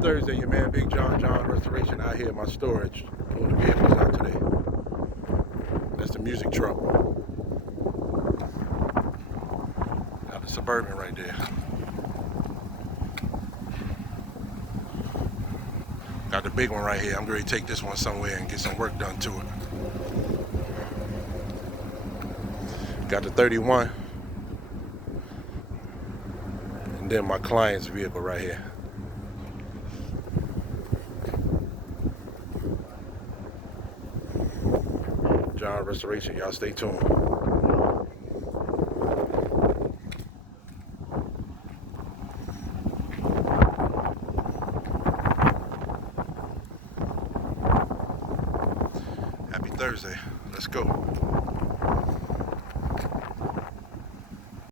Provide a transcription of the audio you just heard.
Thursday, your man Big John Restoration out here at my storage. Pulling the vehicles out today. That's the music truck. Got the Suburban right there. Got the big one right here. I'm going to take this one somewhere and get some work done to it. Got the 31. And then my client's vehicle right here. John Restoration, y'all stay tuned. Happy Thursday. Let's go.